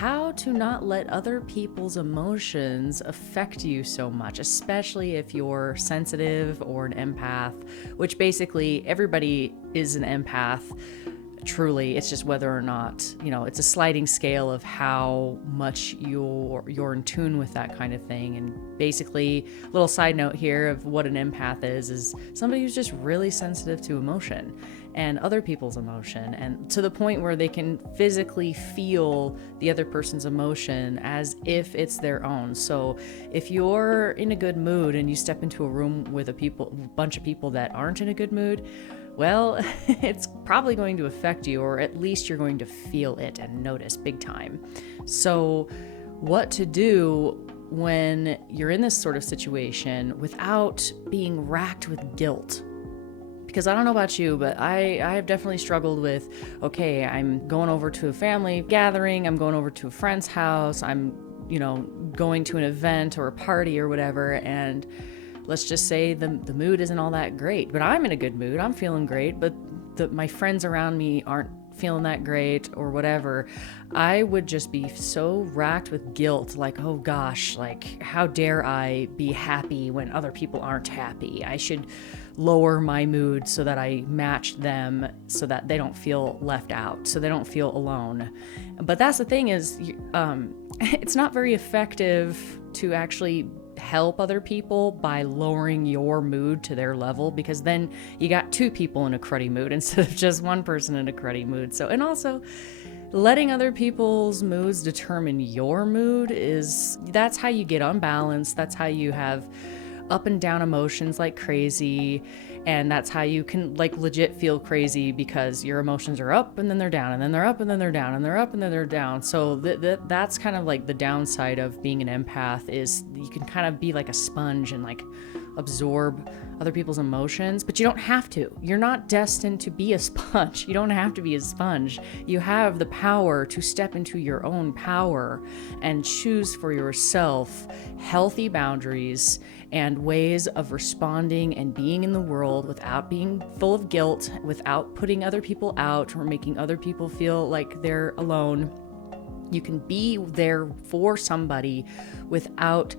how to not let other people's emotions affect you so much, especially if you're sensitive or an empath, which basically everybody is an empath. Truly, it's just whether or not, it's a sliding scale of how much you're in tune with that kind of thing. And basically, a little side note here of what an empath is somebody who's just really sensitive to emotion and other people's emotion, and to the point where they can physically feel the other person's emotion as if it's their own. So if you're in a good mood and you step into a room with a bunch of people that aren't in a good mood, well, it's probably going to affect you, or at least you're going to feel it and notice big time. So what to do when you're in this sort of situation without being racked with guilt? Because I don't know about you, but I have definitely struggled with, okay, I'm going over to a family gathering, I'm going over to a friend's house, I'm, going to an event or a party or whatever, and let's just say the mood isn't all that great, but I'm in a good mood, I'm feeling great, but my friends around me aren't feeling that great or whatever. I would just be so racked with guilt, like, oh gosh, like, how dare I be happy when other people aren't happy? I should lower my mood so that I match them, so that they don't feel left out, so they don't feel alone. But that's the thing is, it's not very effective to actually help other people by lowering your mood to their level, because then you got two people in a cruddy mood instead of just one person in a cruddy mood. So, and also letting other people's moods determine your mood that's how you get unbalanced. That's how you have up and down emotions like crazy. And that's how you can like legit feel crazy, because your emotions are up and then they're down, and then they're up and then they're down, and they're up and then they're down. So that's kind of like the downside of being an empath, is you can kind of be like a sponge and like absorb other people's emotions, but you don't have to. You're not destined to be a sponge. You don't have to be a sponge. You have the power to step into your own power and choose for yourself healthy boundaries and ways of responding and being in the world without being full of guilt, without putting other people out or making other people feel like they're alone. You can be there for somebody without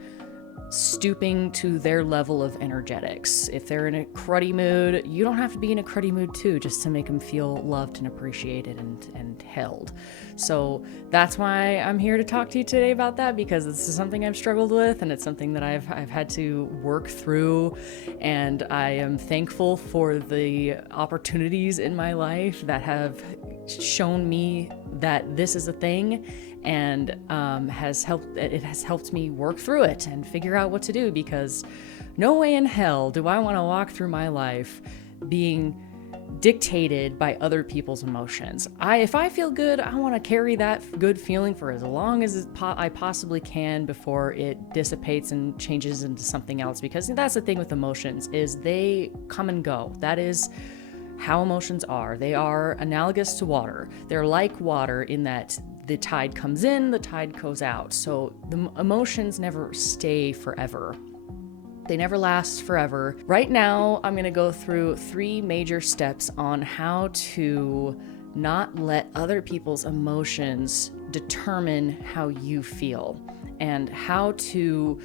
stooping to their level of energetics. If they're in a cruddy mood, you don't have to be in a cruddy mood too, just to make them feel loved and appreciated and held. So that's why I'm here to talk to you today about that, because this is something I've struggled with, and it's something that I've had to work through. And I am thankful for the opportunities in my life that have shown me that this is a thing, and has helped me work through it and figure out what to do, because no way in hell do I want to walk through my life being dictated by other people's emotions. If I feel good, I want to carry that good feeling for as long as I possibly can before it dissipates and changes into something else, because that's the thing with emotions, is they come and go. That is how emotions are. They are analogous to water. They're like water in that the tide comes in, the tide goes out. So the emotions never stay forever. They never last forever. Right now, I'm going to go through 3 major steps on how to not let other people's emotions determine how you feel, and how to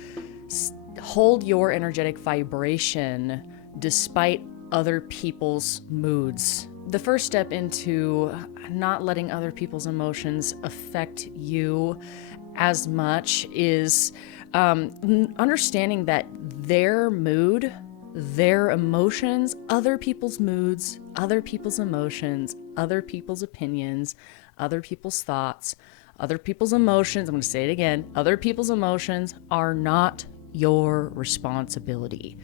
hold your energetic vibration despite other people's moods. The first step into not letting other people's emotions affect you as much is understanding that their mood, their emotions, other people's moods, other people's emotions, other people's opinions, other people's thoughts, other people's emotions, I'm going to say it again, other people's emotions are not your responsibility.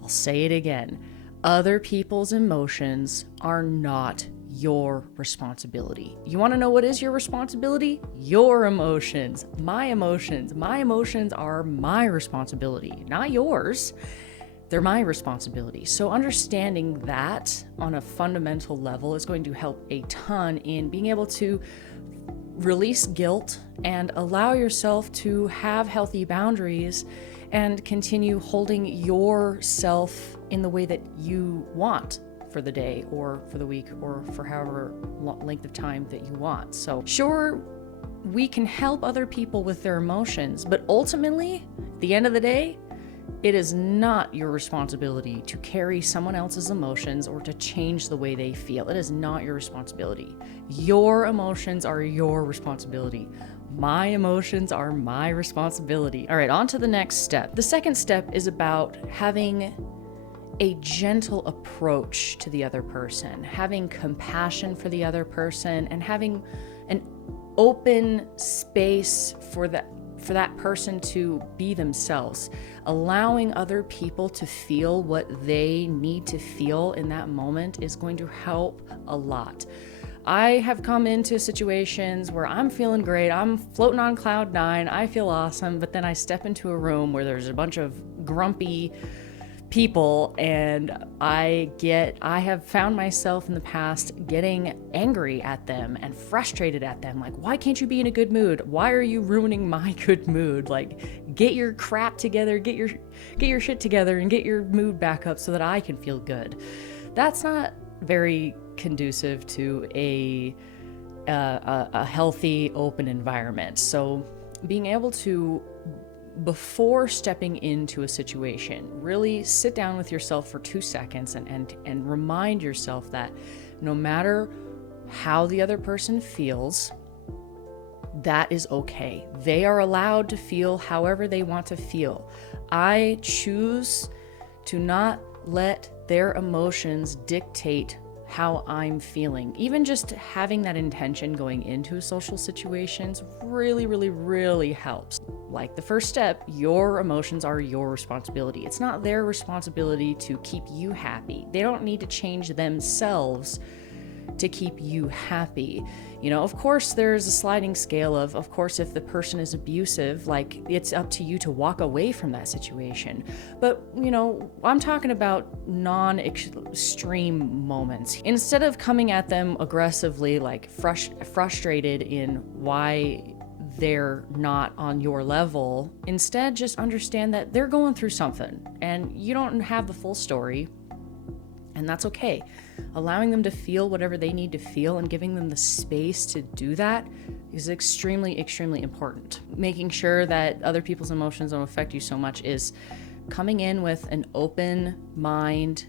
I'll say it again. Other people's emotions are not your responsibility. You want to know what is your responsibility? Your emotions. My emotions. My emotions are my responsibility, not yours. They're my responsibility. So understanding that on a fundamental level is going to help a ton in being able to release guilt and allow yourself to have healthy boundaries and continue holding yourself in the way that you want for the day or for the week or for however length of time that you want. So sure, we can help other people with their emotions, but ultimately, at the end of the day, it is not your responsibility to carry someone else's emotions or to change the way they feel. It is not your responsibility. Your emotions are your responsibility. My emotions are my responsibility. All right, on to the next step. The second step is about having a gentle approach to the other person, having compassion for the other person, and having an open space for that person to be themselves. Allowing other people to feel what they need to feel in that moment is going to help a lot. I have come into situations where I'm feeling great, I'm floating on cloud nine, I feel awesome, but then I step into a room where there's a bunch of grumpy people, and I have found myself in the past getting angry at them and frustrated at them. Like, why can't you be in a good mood? Why are you ruining my good mood? Like, get your crap together, get your shit together, and get your mood back up so that I can feel good. That's not very conducive to a healthy, open environment. So being able to, before stepping into a situation, really sit down with yourself for 2 seconds and remind yourself that no matter how the other person feels, that is okay. They are allowed to feel however they want to feel. I choose to not let their emotions dictate how I'm feeling. Even just having that intention going into social situations really, really, really helps. Like the first step, your emotions are your responsibility. It's not their responsibility to keep you happy. They don't need to change themselves to keep you happy. You know, of course, there's a sliding scale of course, if the person is abusive, like, it's up to you to walk away from that situation. But, you know, I'm talking about non-extreme moments. Instead of coming at them aggressively, like frustrated in why they're not on your level, instead just understand that they're going through something and you don't have the full story, and that's okay. Allowing them to feel whatever they need to feel and giving them the space to do that is extremely, extremely important. Making sure that other people's emotions don't affect you so much is coming in with an open mind,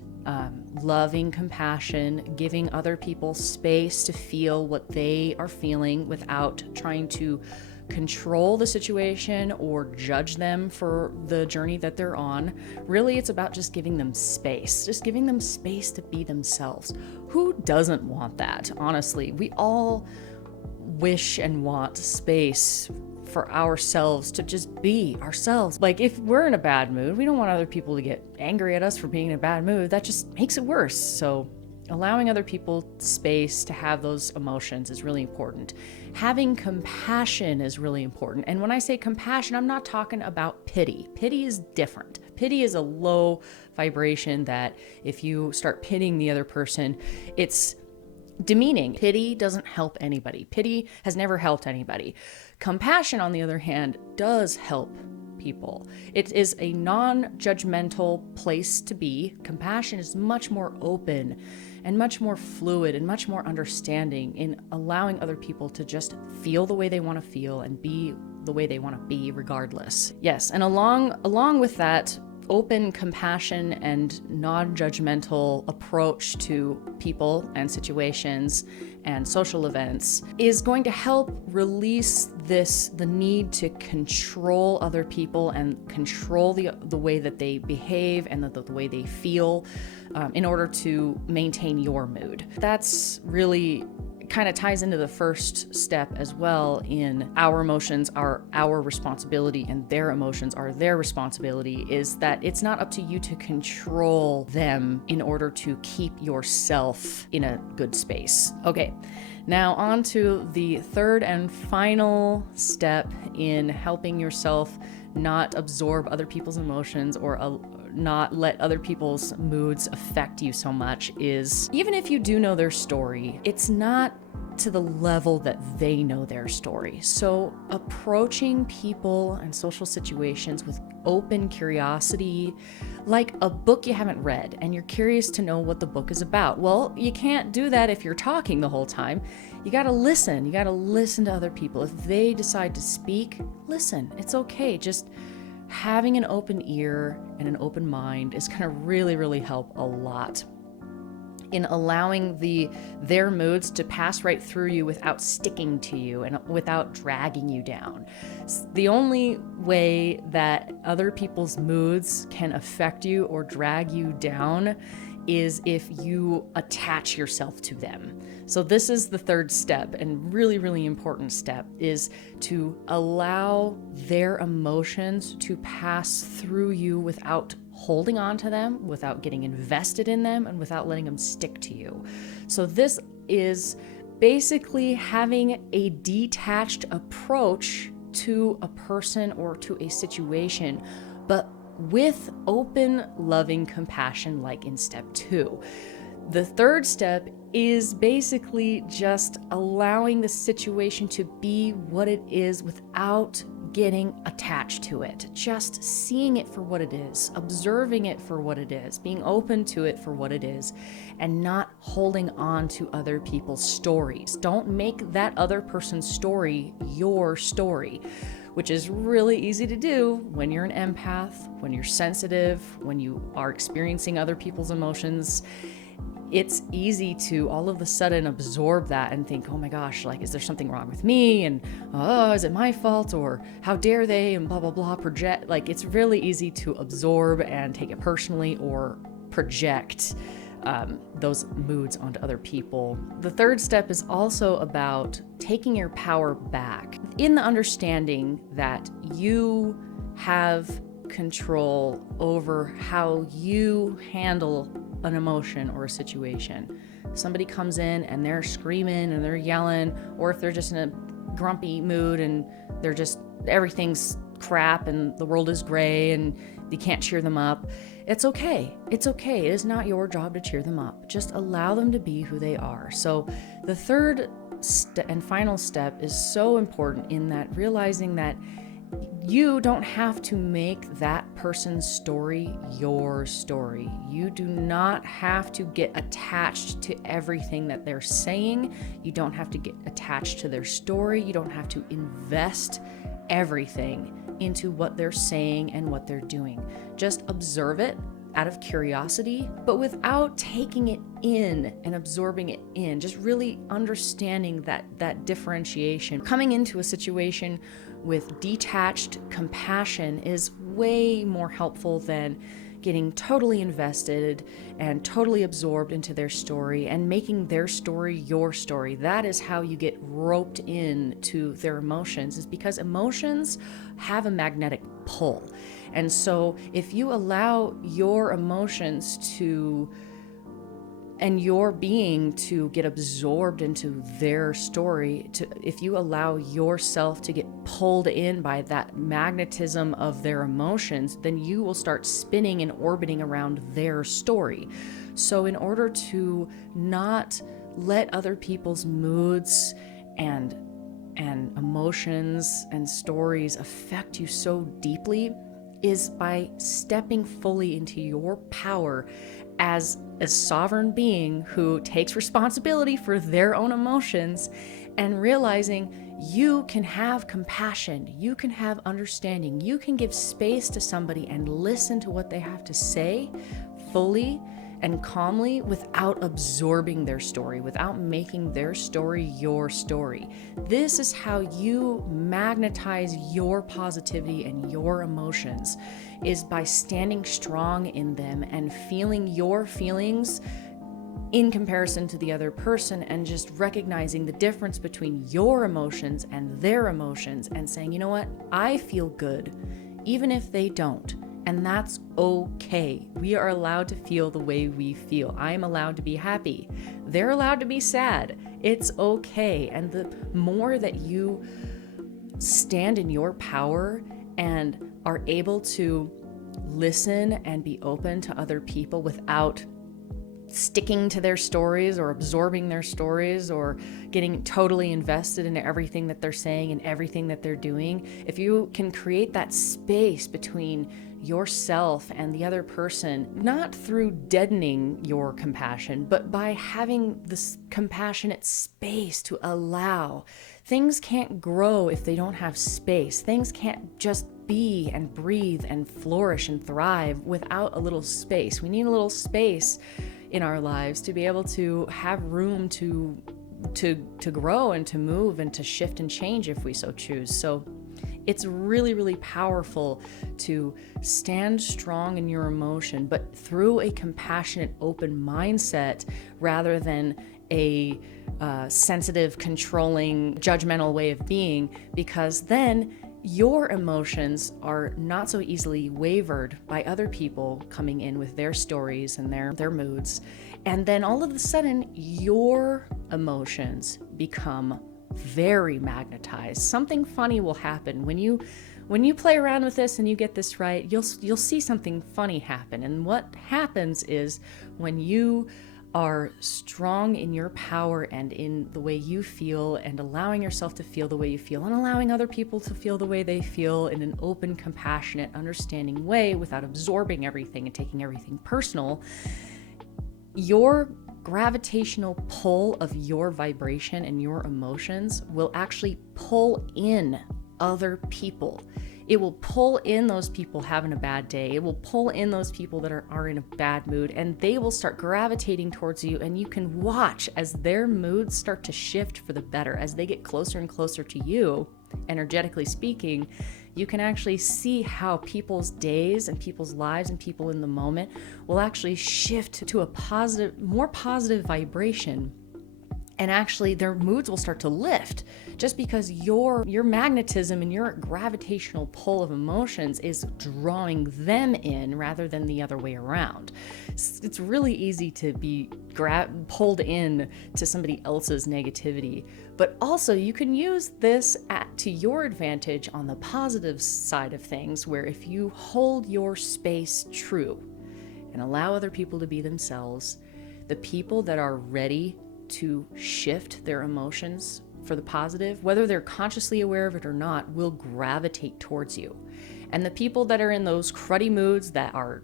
loving compassion, giving other people space to feel what they are feeling without trying to control the situation or judge them for the journey that they're on. Really, it's about just giving them space to be themselves. Who doesn't want that? Honestly, we all wish and want space for ourselves to just be ourselves. Like, if we're in a bad mood, we don't want other people to get angry at us for being in a bad mood. That just makes it worse. So allowing other people space to have those emotions is really important. Having compassion is really important. And when I say compassion, I'm not talking about pity. Pity is different. Pity is a low vibration that if you start pitying the other person, it's demeaning. Pity doesn't help anybody. Pity has never helped anybody. Compassion, on the other hand, does help people. It is a non-judgmental place to be. Compassion is much more open and much more fluid and much more understanding in allowing other people to just feel the way they want to feel and be the way they want to be regardless. Yes, and along with that open compassion and non-judgmental approach to people and situations and social events is going to help release the need to control other people and control the way that they behave and the way they feel in order to maintain your mood. That's really kind of ties into the first step as well, in our emotions are our responsibility and their emotions are their responsibility, is that it's not up to you to control them in order to keep yourself in a good space. Okay, now on to the third and final step in helping yourself not absorb other people's emotions or not let other people's moods affect you so much is, even if you do know their story, it's not to the level that they know their story. So approaching people and social situations with open curiosity, like a book you haven't read and you're curious to know what the book is about. Well, you can't do that if you're talking the whole time. You gotta listen. You gotta listen to other people. If they decide to speak, listen. It's okay. Just having an open ear and an open mind is gonna really, really help a lot in allowing their moods to pass right through you without sticking to you and without dragging you down. The only way that other people's moods can affect you or drag you down is if you attach yourself to them. So this is the third step, and really, really important step, is to allow their emotions to pass through you without holding on to them, without getting invested in them, and without letting them stick to you. So this is basically having a detached approach to a person or to a situation, but with open, loving compassion, like in step 2. The third step is basically just allowing the situation to be what it is without getting attached to it, just seeing it for what it is, observing it for what it is, being open to it for what it is, and not holding on to other people's stories. Don't make that other person's story your story, which is really easy to do when you're an empath, when you're sensitive, when you are experiencing other people's emotions. It's easy to all of a sudden absorb that and think, oh my gosh, like, is there something wrong with me? And, oh, is it my fault? Or how dare they? And blah, blah, blah, project. Like, it's really easy to absorb and take it personally or project those moods onto other people. The third step is also about taking your power back in the understanding that you have control over how you handle an emotion or a situation. Somebody comes in and they're screaming and they're yelling, or if they're just in a grumpy mood and they're just, everything's crap and the world is gray and you can't cheer them up. It's okay. It's okay. It is not your job to cheer them up. Just allow them to be who they are. So the third and final step is so important in that realizing that you don't have to make that person's story your story. You do not have to get attached to everything that they're saying. You don't have to get attached to their story. You don't have to invest everything into what they're saying and what they're doing. Just observe it out of curiosity, but without taking it in and absorbing it in. Just really understanding that differentiation. Coming into a situation with detached compassion is way more helpful than getting totally invested and totally absorbed into their story and making their story your story. That is how you get roped into their emotions, is because emotions have a magnetic pull. And so if you allow your emotions and your being to get absorbed into their story, if you allow yourself to get pulled in by that magnetism of their emotions, then you will start spinning and orbiting around their story. So in order to not let other people's moods and emotions and stories affect you so deeply is by stepping fully into your power as a sovereign being who takes responsibility for their own emotions, and realizing you can have compassion, you can have understanding, you can give space to somebody and listen to what they have to say fully and calmly without absorbing their story, without making their story your story. This is how you magnetize your positivity and your emotions, is by standing strong in them and feeling your feelings in comparison to the other person, and just recognizing the difference between your emotions and their emotions and saying, you know what, I feel good, even if they don't. And that's okay. We are allowed to feel the way we feel. I am allowed to be happy. They're allowed to be sad. It's okay. And the more that you stand in your power and are able to listen and be open to other people without sticking to their stories or absorbing their stories or getting totally invested in everything that they're saying and everything that they're doing, if you can create that space between yourself and the other person, not through deadening your compassion, but by having this compassionate space to allow. Things can't grow if they don't have space. Things can't just be and breathe and flourish and thrive without a little space. We need a little space in our lives to be able to have room to grow and to move and to shift and change if we so choose. So it's really, really powerful to stand strong in your emotion, but through a compassionate, open mindset rather than a sensitive, controlling, judgmental way of being, because then your emotions are not so easily wavered by other people coming in with their stories and their moods. And then all of a sudden, your emotions become very magnetized. Something funny will happen when you play around with this and you get this right. You'll see something funny happen. And what happens is when you are strong in your power and in the way you feel and allowing yourself to feel the way you feel and allowing other people to feel the way they feel in an open, compassionate, understanding way without absorbing everything and taking everything personal, your gravitational pull of your vibration and your emotions will actually pull in other people. It will pull in those people having a bad day. It will pull in those people that are in a bad mood, and they will start gravitating towards you, and you can watch as their moods start to shift for the better. As they get closer and closer to you, energetically speaking, you can actually see how people's days and people's lives and people in the moment will actually shift to a positive, more positive vibration. And actually their moods will start to lift just because your magnetism and your gravitational pull of emotions is drawing them in rather than the other way around. It's really easy to be pulled in to somebody else's negativity, but also you can use this to your advantage on the positive side of things, where if you hold your space true and allow other people to be themselves, the people that are ready to shift their emotions for the positive, whether they're consciously aware of it or not, will gravitate towards you. And the people that are in those cruddy moods, that are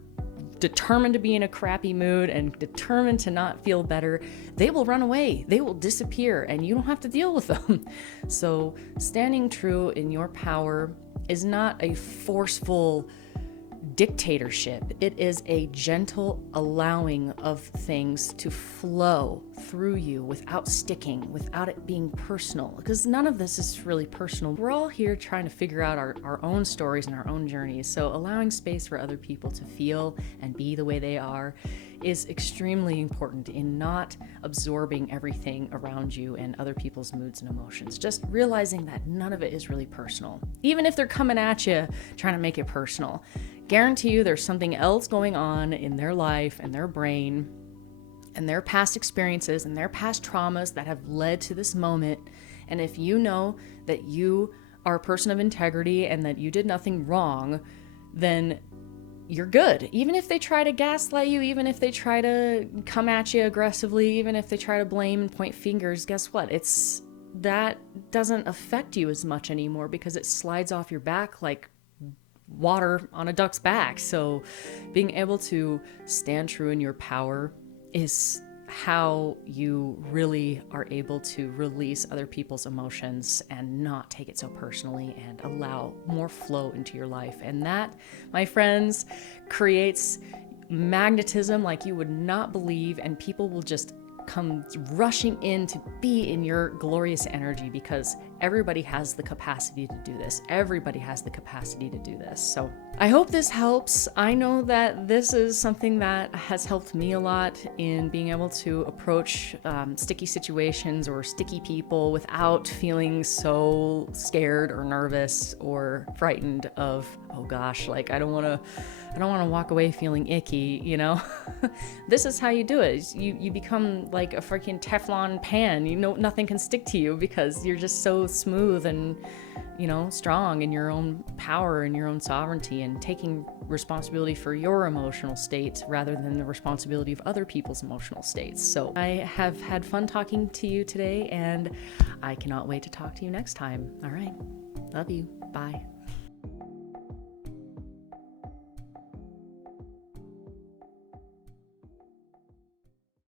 determined to be in a crappy mood and determined to not feel better, they will run away, they will disappear, and you don't have to deal with them. So standing true in your power is not a forceful dictatorship. It is a gentle allowing of things to flow through you without sticking, without it being personal, because none of this is really personal. We're all here trying to figure out our own stories and our own journeys. So allowing space for other people to feel and be the way they are is extremely important in not absorbing everything around you and other people's moods and emotions. Just realizing that none of it is really personal. Even if they're coming at you trying to make it personal, guarantee you there's something else going on in their life and their brain and their past experiences and their past traumas that have led to this moment. And if you know that you are a person of integrity and that you did nothing wrong, then you're good. Even if they try to gaslight you, even if they try to come at you aggressively, even if they try to blame and point fingers, guess what? That doesn't affect you as much anymore because it slides off your back like water on a duck's back. So being able to stand true in your power is how you really are able to release other people's emotions and not take it so personally and allow more flow into your life. And that, my friends, creates magnetism like you would not believe, and people will just come rushing in to be in your glorious energy because everybody has the capacity to do this. Everybody has the capacity to do this. So I hope this helps. I know that this is something that has helped me a lot in being able to approach sticky situations or sticky people without feeling so scared or nervous or frightened of, oh gosh, like I don't want to walk away feeling icky, you know? This is how you do it. You become like a freaking Teflon pan. You know, nothing can stick to you because you're just so so smooth and, strong in your own power and your own sovereignty, and taking responsibility for your emotional state rather than the responsibility of other people's emotional states. So I have had fun talking to you today, and I cannot wait to talk to you next time. All right. Love you. Bye.